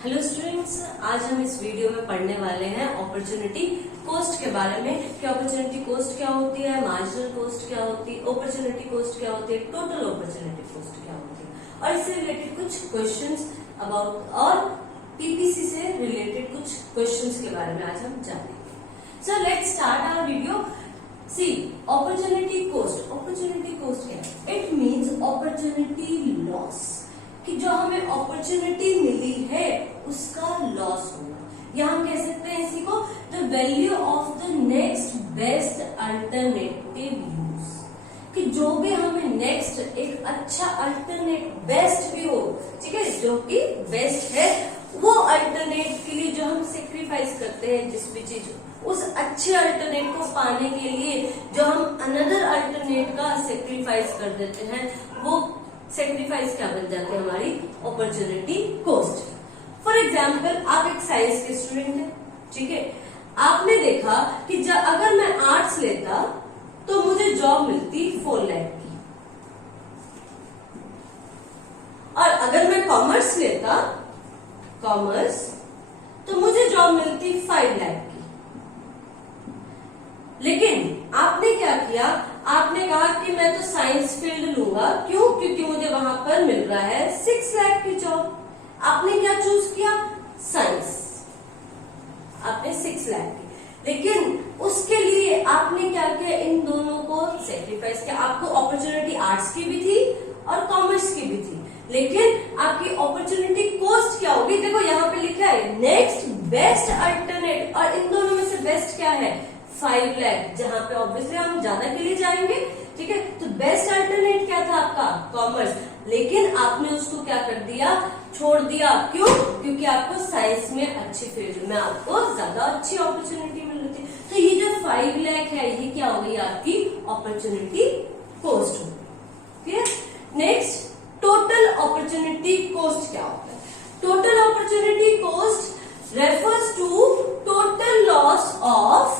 Hello students, आज हम इस वीडियो में पढ़ने वाले हैं अपॉर्चुनिटी कॉस्ट के बारे में कि अपॉर्चुनिटी कॉस्ट क्या होती है, मार्जिनल कॉस्ट क्या होती है, अपॉर्चुनिटी कॉस्ट क्या होती है, टोटल अपॉर्चुनिटी कॉस्ट क्या होती है और इससे रिलेटेड कुछ क्वेश्चंस अबाउट और पीपीसी से रिलेटेड कुछ क्वेश्चंस के बारे में आज हम जानेंगे। So let's start our video. See opportunity cost. Opportunity cost क्या है? इट मीन्स अपॉर्चुनिटी लॉस, कि जो हमें अपॉर्चुनिटी मिली है उसका लॉस होगा, या हम कह सकते हैं इसी को the value of the next best alternative use, कि जो भी हमें नेक्स्ट एक अच्छा अल्टरनेट बेस्ट भी हो, ठीक है, जो कि बेस्ट है वो अल्टरनेट के लिए जो हम सेक्रीफाइस करते हैं जिस भी चीज, उस अच्छे अल्टरनेट को पाने के लिए जो हम अनदर अल्टरनेट का सेक्रीफाइस कर देते हैं, वो सेक्रीफाइस क्या बन जाते हैं? हमारी अपॉर्चुनिटी कॉस्ट। फॉर एग्जाम्पल, आप एक साइंस के स्टूडेंट हैं, ठीक है, आपने देखा कि जब अगर मैं आर्ट्स लेता तो मुझे जॉब मिलती 4 लाख की, और अगर मैं कॉमर्स लेता कॉमर्स तो मुझे जॉब मिलती 5 लाख की। लेकिन आपने क्या किया? आपने कहा कि मैं तो साइंस फील्ड लूंगा, क्यों? क्योंकि मुझे वहां पर मिल रहा है 6 लाख की जॉब। आपने क्या चूज किया? साइंस। आपने 6 लाख की, लेकिन उसके लिए आपने क्या किया? इन दोनों को सेक्रीफाइस किया। आपको अपॉर्चुनिटी आर्ट्स की भी थी और कॉमर्स की भी थी, लेकिन आपकी अपॉर्चुनिटी कॉस्ट क्या होगी? देखो यहाँ पे लिखा है नेक्स्ट बेस्ट अल्टरनेट, और इन दोनों में से बेस्ट क्या है? 5 लाख, जहां पे ऑब्वियसली हम ज्यादा के लिए जाएंगे, ठीक है। तो बेस्ट अल्टरनेट क्या था आपका? कॉमर्स। लेकिन आपने उसको क्या कर दिया? छोड़ दिया। क्यों? क्योंकि आपको साइंस में अच्छी फील्ड में आपको ज्यादा अच्छी अपॉर्चुनिटी मिल रही थी। तो ये जो 5 लाख है, ये क्या हो गई? आपकी अपॉर्चुनिटी कॉस्ट हो गई। ठीक है। नेक्स्ट, टोटल अपॉर्चुनिटी कॉस्ट क्या होता है? Total opportunity cost refers to total loss of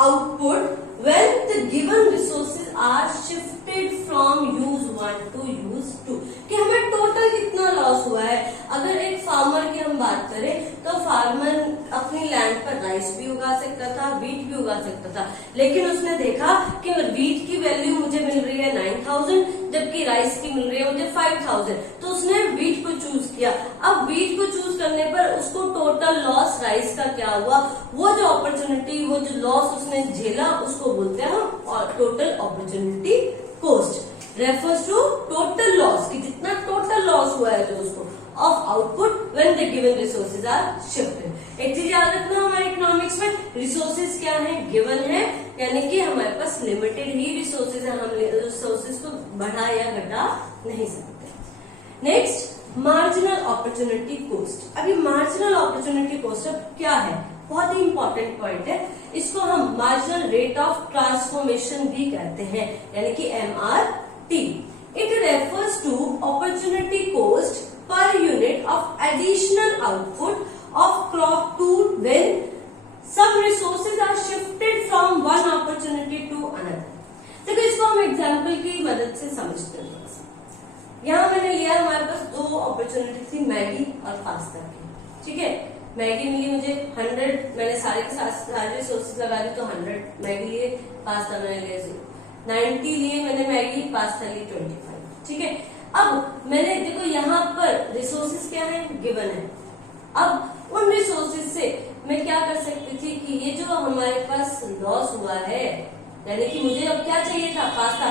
output when the given resources are shifted from use 1 to use 2, कि हमें टोटल कितना लॉस हुआ है। अगर एक फार्मर की हम बात करें तो फार्मर अपनी लैंड पर राइस भी उगा सकता था, वीट भी उगा सकता था, लेकिन उसने देखा कि वीट की वैल्यू मुझे मिल रही है 9000, जबकि राइस की मिल रही है मुझे 5000, तो उसने वीट को चूज किया। अब वीट को चूज करने पर उसको टोटल लॉस राइस का क्या हुआ? वो जो अपॉर्चुनिटी, वो जो लॉस उसने झेला, उसको बोलते हैं हम total opportunity cost. Refers to total loss, कि जितना टोटल लॉस हुआ है जो उसको of output when the given resources are shifted. एक चीज याद रखना, हमारे इकोनॉमिक्स में रिसोर्सेज क्या है? गिवन है, यानी कि हमारे पास लिमिटेड ही रिसोर्सेज है, हम रिसोर्सेज को बढ़ा या घटा नहीं सकते। Next, marginal opportunity cost. अभी मार्जिनल अपॉर्चुनिटी कॉस्ट अब क्या है? बहुत ही इंपॉर्टेंट पॉइंट है। इसको हम मार्जिनल रेट ऑफ ट्रांसफॉर्मेशन भी कहते हैं, यानी कि MRT। It refers to opportunity cost per unit of additional output of crop to when some resources are shifted from one opportunity to another। देखो, इसको हम एग्जाम्पल की मदद से समझते हैं। यहाँ मैंने लिया, हमारे पास 2 अपॉर्चुनिटी थी, मैगी और पास्ता की, ठीक है। मैगी मिली मुझे 100, मैंने सारे के सारे रिसोर्सेज लगा दी तो 100 मैगी लिए, पास्ता मैंने लिया 90 लिए मैंने मैगी, पास्ता लिए 25, ठीक है। अब मैंने देखो यहाँ पर रिसोर्सेज क्या है? गिवन है। अब उन रिसोर्सेज से मैं क्या कर सकती थी कि ये जो हमारे पास लॉस हुआ है, यानी कि मुझे अब क्या चाहिए था?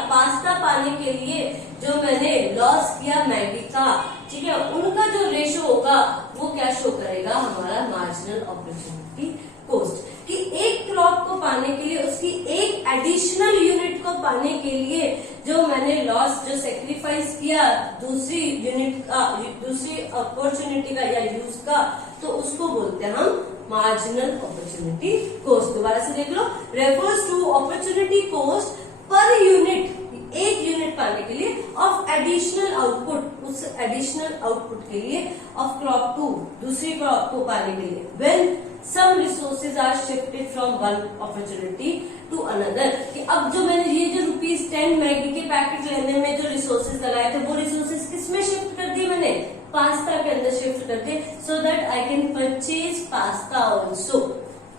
पास्ता पाने के लिए जो मैंने लॉस किया मैगी का, ठीक है, उनका जो रेशो होगा वो क्या शो करेगा? हमारा मार्जिनल अपॉर्चुनिटी कॉस्ट। कि एक क्रॉप को पाने के लिए, उसकी एक एडिशनल यूनिट को पाने के लिए जो मैंने लॉस, जो सेक्रीफाइस किया दूसरी यूनिट का, दूसरी अपॉर्चुनिटी का या यूज का, तो उसको बोलते हैं हम मार्जिनल अपॉर्चुनिटी कॉस्ट। दोबारा से देख लो, refers to opportunity cost per unit, एक यूनिट पाने के लिए, ऑफ एडिशनल आउटपुट, उस एडिशनल आउटपुट के लिए, ऑफ क्रॉप 2, दूसरी क्रॉप को पाने के लिए, when some resources are shifted from one opportunity to another, कि अब जो मैंने ये जो ₹10 मैगी के पैकेट लेने में जो रिसोर्सेज लगाए थे वो रिसोर्सेज किस में शिफ्ट कर दिए मैंने, पास्ता के अंदर शिफ्ट कर दिए, so that I can purchase pasta also.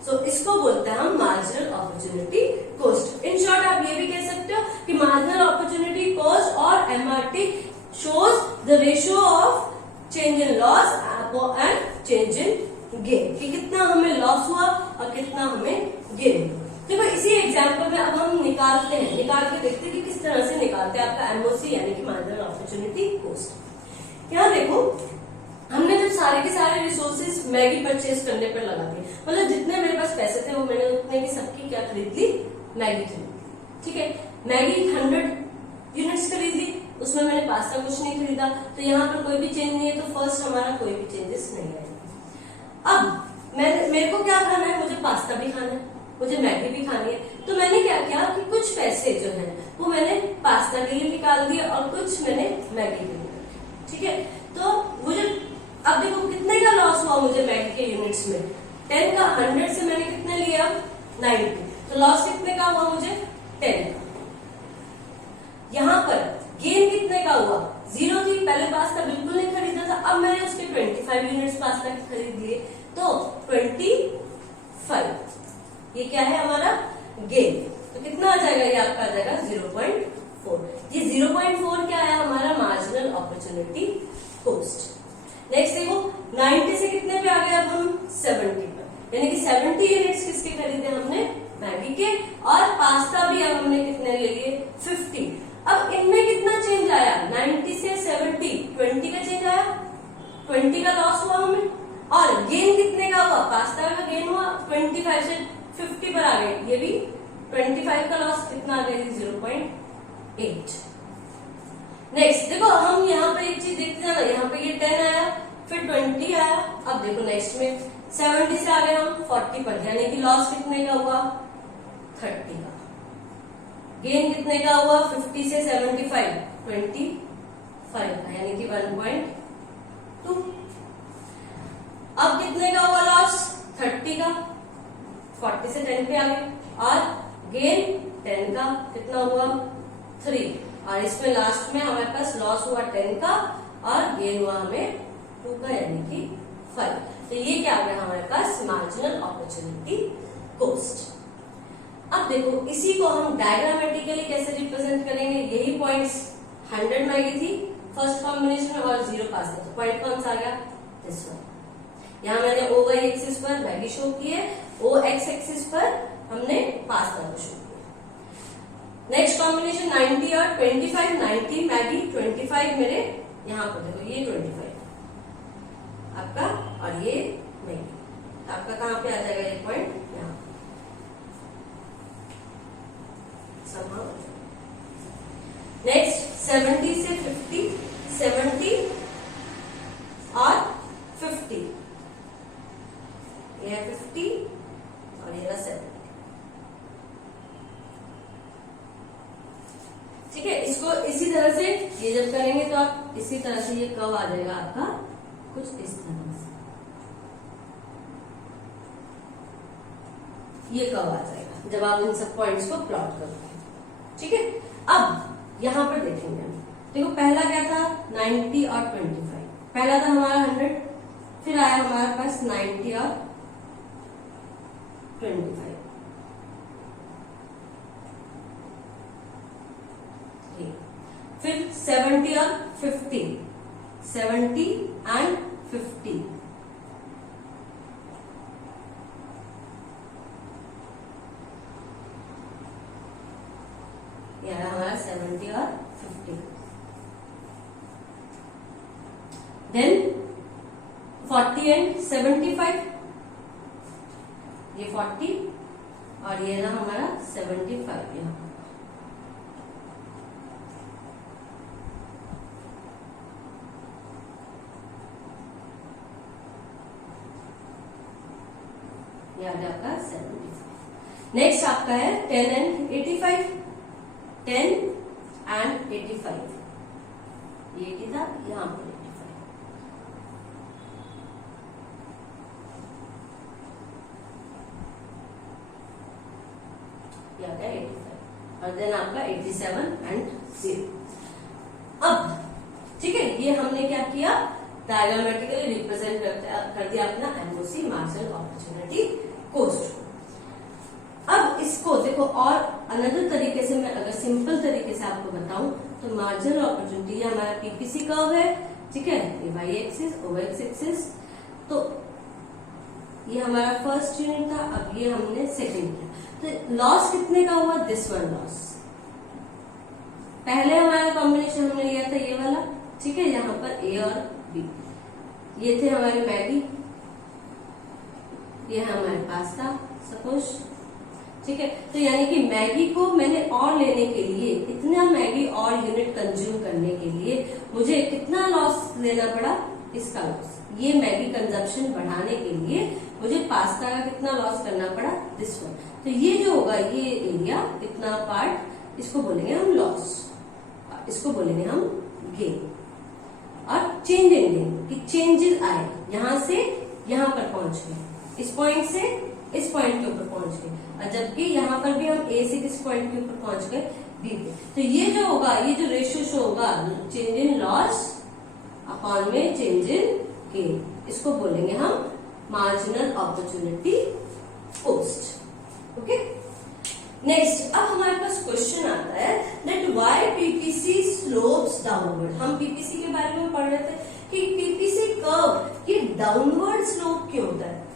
So इसको बोलते हैं हम marginal opportunity cost. In short आप ये भी कह सकते हो कि मार्जिनल अपॉर्चुनिटी कॉस्ट और MRT shows the ratio of change in loss and change in gain, कि कितना हमें लॉस हुआ और कितना हमें गेन हुआ। देखो इसी एग्जाम्पल में अब हम निकालते हैं, निकाल के देखते हैं कि किस तरह से निकालते हैं आपका एमओसी यानी कि मार्जिनल अपॉर्चुनिटी कॉस्ट। यहाँ देखो हमने जब सारे के सारे रिसोर्सेज मैगी परचेज करने पर लगा दिए, मतलब जितने मेरे पास पैसे थे वो मैंने उतने की सबकी क्या खरीद ली, मैगी खरीद ली। ठीक है, मैगी 100 यूनिट्स खरीद ली, उसमें मैंने पास्ता कुछ नहीं खरीदा, तो यहाँ पर कोई भी चेंज नहीं है, तो फर्स्ट हमारा कोई भी चेंजेस नहीं आएगा। अब मेरे को क्या खाना है, मुझे पास्ता भी खाना है, मुझे मैगी भी खानी है, तो मैंने क्या किया कि कुछ पैसे जो है वो मैंने पास्ता के लिए निकाल दिए और कुछ मैंने मैगी के लिए। ठीक है, तो मुझे अब देखो कितने का लॉस हुआ मुझे मैगी के यूनिट्स में, 10 का, 100 से मैंने कितने लिया 90, तो लॉस कितने का हुआ मुझे 10 का। यहाँ पर गेन कितने का हुआ, 0 थी, पहले पास्ता बिल्कुल नहीं खरीदा था, अब मैंने उसके 25 यूनिट्स पास्ता के खरीद लिए, तो 25, ये क्या है हमारा गेन, तो कितना आ जाएगा, ये आपका आ जाएगा 0.4। ये 0.4 क्या है हमारा मार्जिनल अपॉर्चुनिटी कॉस्ट। नेक्स्ट देखो 90 से कितने पे आ गए, अब हम 70 पर, यानी कि 70 यूनिट्स किसके खरीदे हमने, मैगी के, और पास्ता भी अब हमने कितने ले लिए 50। अब इनमें कितना चेंज आया, 90 से 70, 20 का चेंज आया, 20 का लॉस हुआ हमें, और गेन कितने का हुआ, पास्ता का गेन हुआ 25 से 50 पर आ गए, ये भी 25 का लॉस कितना आ गया 0.8। नेक्स्ट देखो हम यहाँ पे एक चीज देखते हैं ना, यहाँ पे ये 10 आया, फिर 20 आया, अब देखो नेक्स्ट में 70 से आ गए हम 40 पर, यानी कि लॉस कितने का हुआ 30 का, गेन कितने का हुआ 50 से 75, 25 का, यानी कि 1.2। अब कितने का हुआ लॉस 30 का, 40 से 10 पे आ गए, और गेन 10 का कितना हुआ 3, और इसमें लास्ट में हमारे पास लॉस हुआ 10 का और गेन हुआ हमें 2 का, यानी कि 5। तो ये क्या आ गया हमारे पास मार्जिनल अपॉर्चुनिटी कॉस्ट। अब देखो इसी को हम डायग्रामेटिकली कैसे रिप्रेजेंट करेंगे, यही पॉइंट्स 100 मैगी थी फर्स्ट कॉम्बिनेशन में और 0 पास्ता, तो पॉइंट कौन सा आ गया, दिस वन। यहाँ मैंने OY एक्सिस पर मैगी शो की है, OX एक्सिस पर हमने पास्ता को शो किया। नेक्स्ट कॉम्बिनेशन 90 और 25, 90 मैगी, 25 मेरे यहाँ पर देखो ये 25 आपका, और ये मैगी आपका कहाँ पे आ जाएगा, ये पॉइंट यहाँ समा। नेक्स्ट 70 से 50, 70 और 50, ये है 50 और ये रहा 70। ठीक है, इसको इसी तरह से ये जब करेंगे तो आप इसी तरह से ये कर्व आ जाएगा आपका कुछ इस तरह से, ये कर्व आ जाएगा जब आप इन सब पॉइंट्स को प्लॉट करोगे। ठीक है, अब यहां पर देखेंगे हम, देखो पहला क्या था 90 और 25, पहला था हमारा 100, फिर आया हमारे पास 90 और 25, फिर 70 और 50, 70 एंड 50, यह हमारा 70 और 50, देन 40 एंड 75, ये 40 और ये रहा हमारा 75 यहाँ, याद है आपका 75। नेक्स्ट आपका है 10 एंड 85, 10 एंड 85, ये 80 था, यहाँ पर 85, देन आपका 87 एंड 0। अब ठीक है, ये हमने क्या किया, डायग्रामेटिकली रिप्रेजेंट कर दिया अपना एमओसी, मार्जिनल अपॉर्चुनिटी कॉस्ट। अब इसको देखो और अनदर तरीके से मैं अगर सिंपल तरीके से आपको बताऊं तो मार्जिनल अपॉर्चुनिटी, ये हमारा पीपीसी कर्व है, ठीक है, ये वाई एक्सिस और एक्स एक्सिस। तो ये हमारा फर्स्ट यूनिट था, अब ये हमने सेकंड किया। तो लॉस कितने का हुआ, दिस वन लॉस। पहले हमारा कॉम्बिनेशन हमने लिया था ये वाला, ठीक है, यहाँ पर ए और बी, ये थे हमारे मैगी, ये है हमारे पास्ता सपोज, ठीक है। तो यानी कि मैगी को मैंने और लेने के लिए, इतना मैगी और यूनिट कंज्यूम करने के लिए मुझे कितना लॉस लेना पड़ा, इसका लॉस। ये मैगी कंजप्शन बढ़ाने के लिए मुझे पास्ता का कितना लॉस करना पड़ा, दिस वन। तो ये जो होगा, ये एरिया, इतना पार्ट, इसको बोलेंगे हम लॉस, इसको बोलेंगे हम गेन। और चेंज इन गेन कि चेंजेस आए, यहां से यहां पर पहुंच गए, इस पॉइंट से इस पॉइंट के ऊपर पहुंच गए, और जबकि यहाँ पर भी हम ए से किस पॉइंट के ऊपर पहुंच गए, बी पे। तो ये जो होगा, ये जो रेशियो शो होगा, चेंज इन लॉस अपॉन में चेंज इन गेन, इसको बोलेंगे हम marginal opportunity cost. Okay, next अब हमारे पास क्वेश्चन आता है that why PPC slopes downward. हम पीपीसी के बारे में पढ़ रहे थे कि पीपीसी कर्व ये डाउनवर्ड स्लोप क्यों होता है।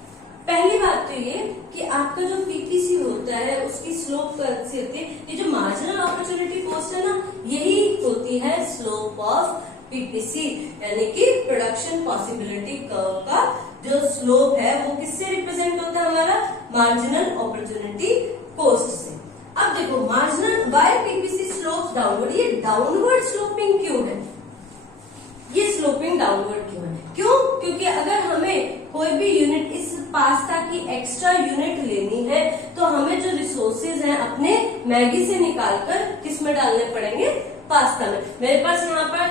पहली बात तो ये कि आपका जो पीपीसी होता है उसकी स्लोप कैसी होती है, ये जो मार्जिनल अपॉर्चुनिटी कॉस्ट है ना, यही होती है स्लोप ऑफ पीपीसी, यानी कि प्रोडक्शन पॉसिबिलिटी कर्व का जो स्लोप है वो किससे रिप्रेजेंट होता है, हमारा मार्जिनल अपॉर्चुनिटी कॉस्ट से। अब देखो marginal why PPC slopes downward, ये डाउनवर्ड स्लोपिंग क्यों है, ये स्लोपिंग डाउनवर्ड क्यों है, क्यों, क्योंकि अगर हमें कोई भी यूनिट, इस पास्ता की एक्स्ट्रा यूनिट लेनी है तो हमें जो रिसोर्सेज हैं अपने मैगी से निकालकर किस में डालने पड़ेंगे, पास्ता में। मेरे पास यहाँ पर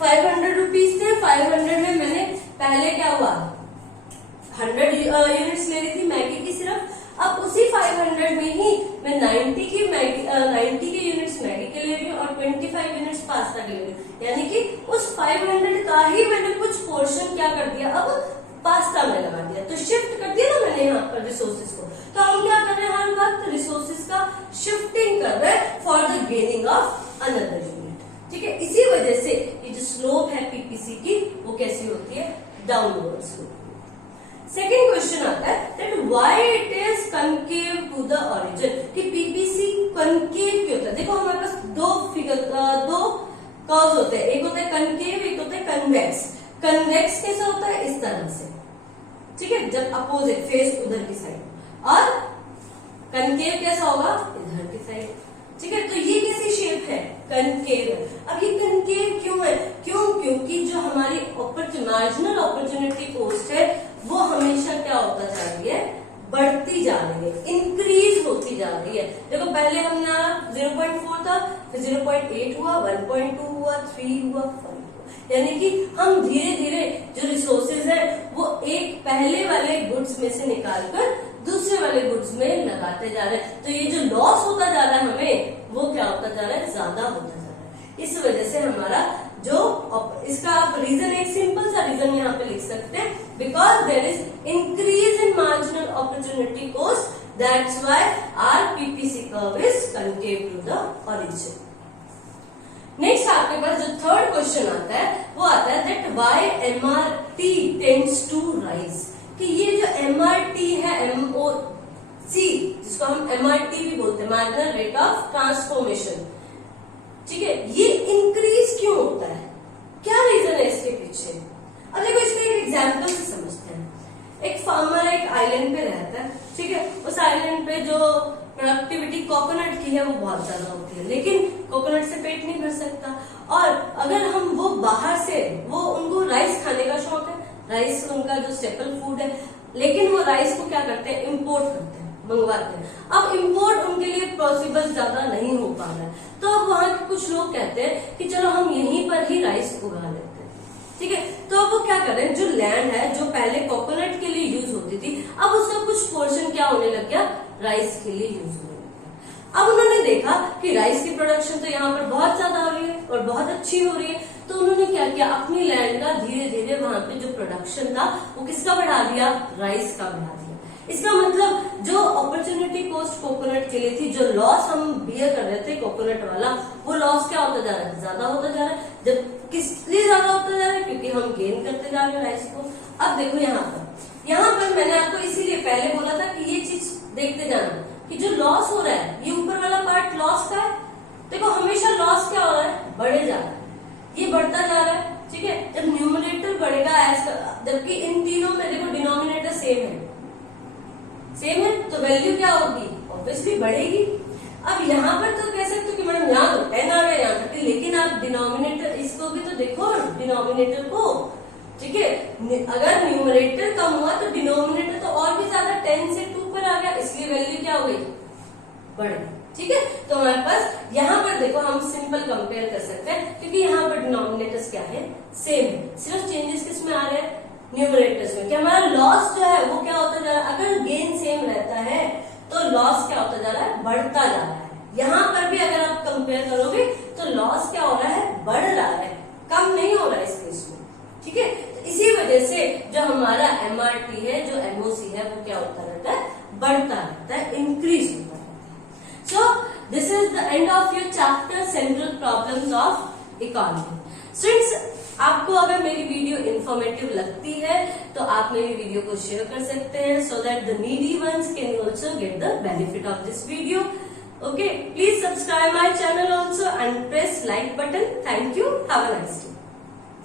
500 रुपीज थे, 500 में मैंने पहले क्या हुआ 100 यूनिट्स ले रही थी मैगी की सिर्फ। अब उसी 500 में ही मैं 90 के यूनिट्स मैगी के ले रही हूँ और 25 यूनिट्स पास्ता के ले रही हूँ, यानी कि उस 500 का ही मैंने कुछ पोर्शन क्या कर दिया, अब पास्ता में लगा दिया। तो शिफ्ट कर दिया ना मैंने यहाँ पर रिसोर्सेज को। तो हम क्या कर रहे हैं, हर वक्त रिसोर्सेज का शिफ्टिंग कर रहे हैं for the gaining of another unit, ठीक है। इसी वजह से ये जो स्लोप है पीपीसी की वो कैसी होती है, डाउनवर्ड स्लोप। सेकेंड क्वेश्चन आता है that why it is concave to the origin, कि पीपीसी कनकेव क्यों होता है। देखो हमारे पास दो कर्व्स होते हैं, एक होता है कनकेव, एक होता है कन्वेक्स। कन्वेक्स कैसा होता है, इस तरह से, ठीक है, जब अपोजिट फेस उधर की साइड, और कनकेव कैसा होगा, इधर की साइड, ठीक है। तो ये कैसी शेप है, कनकेव है। अब ये कनकेव क्यों है, क्यों, क्योंकि जो हमारी मार्जिनल अपॉर्चुनिटी कॉस्ट है वो हमेशा क्या होता जा रही है, बढ़ती जा रही है, इंक्रीज होती जा रही है। देखो पहले हमने 0.4 था, फिर 0.8 हुआ, 1.2 हुआ, 3 हुआ, 5 हुआ, यानी कि हम धीरे धीरे जो रिसोर्सेज है वो एक पहले वाले गुड्स में से निकालकर दूसरे वाले गुड्स में लगाते जा रहे हैं। तो ये जो लॉस होता जा रहा है हमें, वो क्या होता जा रहा है, ज्यादा होता जा रहा है। इस वजह से हमारा जो इसका आप रीजन, एक सिंपल सा रीजन यहाँ पे लिख सकते हैं, because there is increase in marginal opportunity cost, that's why our PPC curve is concave to the origin. Next आपके पास जो थर्ड क्वेश्चन आता है वो आता है that why MRT tends to rise, कि ये जो एमआरटी है, एमओसी, जिसको हम एमआरटी भी बोलते हैं, मार्जिनल रेट ऑफ ट्रांसफॉर्मेशन, ठीक है, ये इंक्रीज क्यों होता है, क्या रीजन है इसके पीछे। अब देखो इसको एक एग्जांपल से समझते हैं। एक फार्मर एक आइलैंड पे रहता है, ठीक है, उस आइलैंड पे जो प्रोडक्टिविटी कोकोनट की है वो बहुत ज्यादा होती है, लेकिन कोकोनट से पेट नहीं भर सकता। और अगर हम वो बाहर से, वो उनको राइस खाने का शौक है, राइस उनका जो स्टेपल फूड है, लेकिन वो राइस को क्या करते हैं, इम्पोर्ट करते हैं, मंगवाते हैं। अब इम्पोर्ट उनके लिए पॉसिबल ज्यादा नहीं हो पा रहा है, तो अब वहां के कुछ लोग कहते हैं कि चलो हम यहीं पर ही राइस उगा लेते हैं, ठीक है। तो अब वो क्या कर रहे हैं, जो लैंड है जो पहले कोकोनट के लिए यूज होती थी, अब उसका कुछ पोर्शन क्या होने लग गया, राइस के लिए यूज होने लग गया। अब उन्होंने देखा कि राइस की प्रोडक्शन तो यहाँ पर बहुत ज्यादा हो रही है और बहुत अच्छी हो रही है, तो उन्होंने क्या किया, अपनी लैंड का धीरे धीरे वहां पे जो प्रोडक्शन था वो किसका बढ़ा दिया, राइस का बढ़ा दिया। इसका मतलब जो अपॉर्चुनिटी कॉस्ट कोकोनट के लिए थी, जो लॉस हम बियर कर रहे थे कोकोनट वाला, वो लॉस क्या होता जा रहा है, ज्यादा होता जा रहा है। जब किस लिए ज्यादा होता जा रहा है, क्योंकि हम गेन करते जा रहे हैं राइस को। अब देखो यहाँ पर मैंने आपको इसीलिए पहले बोला था कि ये चीज देखते जाना कि जो लॉस हो रहा है, ये ऊपर वाला पार्ट लॉस का है। देखो हमेशा लॉस क्या हो रहा है, बढ़े जा रहा है, ये बढ़ता जा रहा है, ठीक है। जब न्यूमरेटर बढ़ेगा जबकि इन तीनों में देखो डिनोमिनेटर सेम है, तो वैल्यू क्या होगी, ऑब्वियसली बढ़ेगी। अब यहाँ पर तो कह सकते हो कि मैडम यहाँ तो 10 आ गया, यहाँ 30, लेकिन आप डिनोमिनेटर इसको भी तो देखो, डिनोमिनेटर को, ठीक है। अगर न्यूमरेटर कम हुआ तो डिनोमिनेटर तो और भी ज्यादा 10 से 2 पर आ गया, इसलिए वैल्यू क्या हो गई, बढ़ गई, ठीक है। तो हमारे पास यहाँ पर देखो हम सिंपल कंपेयर कर सकते हैं, क्योंकि यहाँ पर डिनोमिनेटर्स क्या है, सेम है, सिर्फ चेंजेस किस में आ रहे हैं, न्यूमरेटर्स में। कि हमारा लॉस जो है वो क्या होता जा रहा है, अगर गेन सेम रहता है तो लॉस क्या होता जा रहा है, बढ़ता जा रहा है। यहाँ पर भी अगर आप कंपेयर करोगे तो लॉस क्या हो रहा है, बढ़ रहा है, कम नहीं हो रहा है इस केस में, ठीक है। तो इसी वजह से जो हमारा MRT है, जो MOC है, वो क्या होता रहता है, बढ़ता रहता है, इंक्रीज होता रहता है। So this is the end of your chapter central problems of economy. Students, आपको अगर मेरी वीडियो इंफॉर्मेटिव लगती है तो आप मेरी वीडियो को शेयर कर सकते हैं, so that the needy ones can also get the benefit of this video. Okay, please subscribe my channel also and press like button. Thank you. Have a nice day.